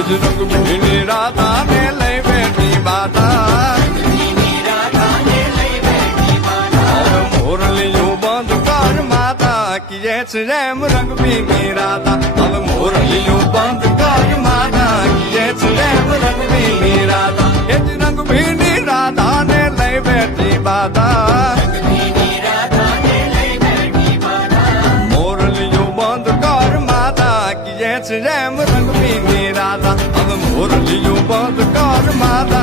જ રંગભીની રાધાને લઈ બેઠી બાધા મોરલીયું બંધ કર માતા કીએ છે એમ રંગભીની રાધા હવે મોરલીયું બંધ કર માતા કીએ છે એમ રંગભીની રાધા એ જ રંગભીની રાધાને લઈ બેઠી બાધા મોરલીયું બંધ કર માતા કીએ છે એમ રંગભીની રાધા હવે મોરલીયું બંધ કર માતા